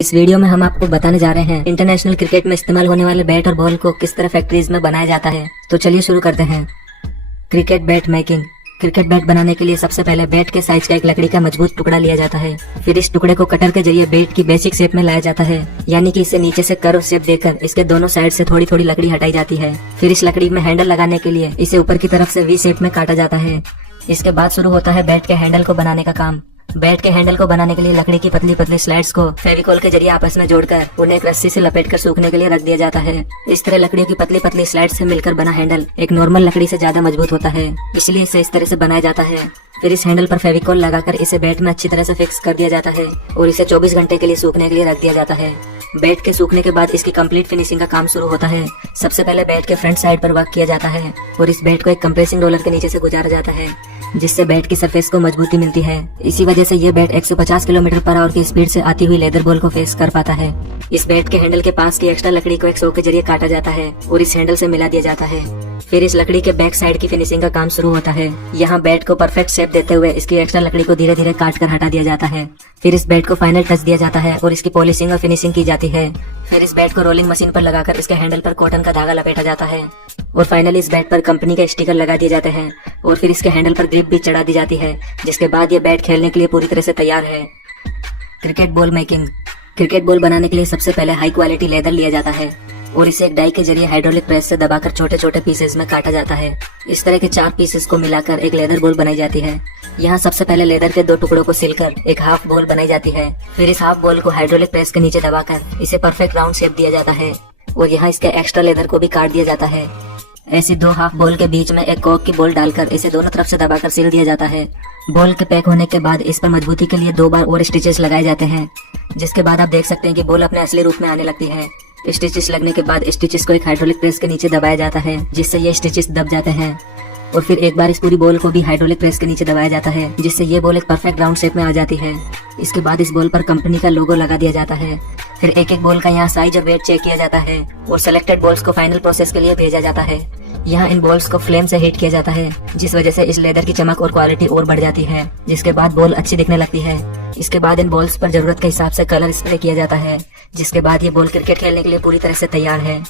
इस वीडियो में हम आपको बताने जा रहे हैं इंटरनेशनल क्रिकेट में इस्तेमाल होने वाले बैट और बॉल को किस तरह फैक्ट्रीज में बनाया जाता है। तो चलिए शुरू करते हैं। Cricket bat making. Cricket bat बनाने के लिए सबसे पहले बैट के साइज का एक लकड़ी का मजबूत टुकड़ा लिया जाता है। फिर इस टुकड़े को कटर के जरिए बैट की बेसिक शेप में लाया जाता है, यानी कि इसे नीचे से कर्व शेप देकर इसके दोनों साइड से थोड़ी थोड़ी लकड़ी हटाई जाती है। फिर इस लकड़ी में हैंडल लगाने के लिए इसे ऊपर की तरफ से वी शेप में काटा जाता है। इसके बाद शुरू होता है बैट के हैंडल को बनाने का काम। बैट के हैंडल को बनाने के लिए लकड़ी की पतली पतली स्लाइड्स को फेविकोल के जरिए आपस में जोड़कर उन्हें एक रस्सी से लपेटकर सूखने के लिए रख दिया जाता है। इस तरह लकड़ियों की पतली पतली स्लाइड्स से मिलकर बना हैंडल एक नॉर्मल लकड़ी से ज्यादा मजबूत होता है, इसलिए इसे इस तरह से बनाया जाता है। फिर इस हैंडल पर फेविकोल लगाकर इसे बैट में अच्छी तरह से फिक्स कर दिया जाता है और इसे 24 घंटे के लिए सूखने के लिए रख दिया जाता है। बैट के सूखने के बाद इसकी कंप्लीट फिनिशिंग का काम शुरू होता है। सबसे पहले बैट के फ्रंट साइड पर वर्क किया जाता है और इस बैट को एक कंप्रेसिंग रोलर के नीचे से गुजारा जाता है, जिससे बैट की सरफेस को मजबूती मिलती है। इसी वजह से यह बैट 150 किलोमीटर पर आवर की स्पीड से आती हुई लेदर बॉल को फेस कर पाता है। इस बैट के हैंडल के पास की एक्स्ट्रा लकड़ी को एक सौ के जरिए काटा जाता है और इस हैंडल से मिला दिया जाता है। फिर इस लकड़ी के बैक साइड की फिनिशिंग का काम शुरू होता है। यहाँ बैट को परफेक्ट शेप देते हुए इसकी एक्स्ट्रा लकड़ी को धीरे धीरे काट कर हटा दिया जाता है। फिर इस बैट को फाइनल टच दिया जाता है और इसकी पॉलिशिंग और फिनिशिंग की जाती है। फिर इस बैट को रोलिंग मशीन पर लगाकर इसके हैंडल पर कॉटन का धागा लपेटा जाता है और फाइनली इस बैट पर कंपनी के स्टिकर लगा दिए जाते हैं और फिर इसके हैंडल पर ग्रिप भी चढ़ा दी जाती है, जिसके बाद ये बैट खेलने के लिए पूरी तरह से तैयार है। Cricket ball making. Cricket ball बनाने के लिए सबसे पहले हाई क्वालिटी लेदर लिया जाता है और इसे एक डाई के जरिए हाइड्रोलिक प्रेस से दबाकर छोटे छोटे पीसेस में काटा जाता है। इस तरह के 4 पीसेस को मिलाकर एक लेदर बॉल बनाई जाती है। यहाँ सबसे पहले लेदर के 2 टुकड़ों को सिलकर एक हाफ बॉल बनाई जाती है। फिर इस हाफ बॉल को हाइड्रोलिक प्रेस के नीचे दबाकर इसे परफेक्ट राउंड शेप दिया जाता है और यहाँ इसके एक्स्ट्रा लेदर को भी काट दिया जाता है। ऐसी 2 हाफ बॉल के बीच में एक कॉक की बॉल डालकर इसे दोनों तरफ से दबाकर सील दिया जाता है। बॉल के पैक होने के बाद इस पर मजबूती के लिए 2 बार और स्टिचेस लगाए जाते हैं, जिसके बाद आप देख सकते हैं कि बॉल अपने असली रूप में आने लगती है। स्टिचेस लगने के बाद स्टिचेस को एक हाइड्रोलिक प्रेस के नीचे दबाया जाता है, जिससे ये स्टिचेस दब जाते हैं और फिर एक बार इस पूरी बॉल को भी हाइड्रोलिक प्रेस के नीचे दबाया जाता है, जिससे ये बॉल एक परफेक्ट राउंड शेप में आ जाती है। इसके बाद इस बॉल पर कंपनी का लोगो लगा दिया जाता है। फिर एक एक बॉल का यहाँ साइज और वेट चेक किया जाता है और सिलेक्टेड बॉल्स को फाइनल प्रोसेस के लिए भेजा जाता है। यहाँ इन बॉल्स को फ्लेम से हीट किया जाता है, जिस वजह से इस लेदर की चमक और क्वालिटी और बढ़ जाती है, जिसके बाद बॉल अच्छी दिखने लगती है। इसके बाद इन बॉल्स पर जरूरत के हिसाब से कलर स्प्रे किया जाता है, जिसके बाद ये बॉल क्रिकेट खेलने के लिए पूरी तरह से तैयार है।